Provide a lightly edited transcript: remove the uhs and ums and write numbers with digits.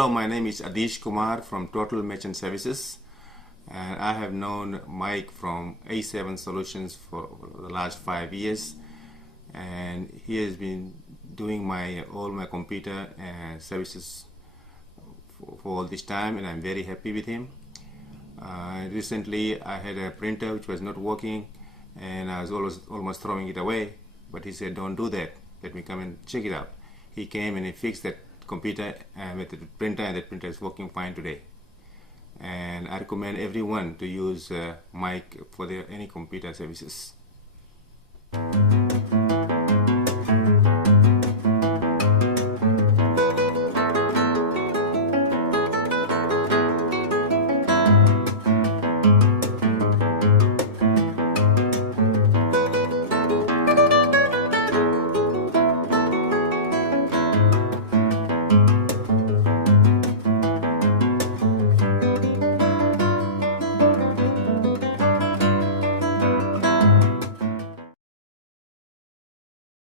Hello, my name is Adish Kumar from Total Merchant Services, and I have known Mike from A7 Solutions for the last 5 years, and he has been doing all my computer services for all this time, and I'm very happy with him. Recently I had a printer which was not working, and I was almost throwing it away, but he said, don't do that, let me come and check it out. He came and he fixed that computer with the printer, and the printer is working fine today. And I recommend everyone to use Mike for any computer services.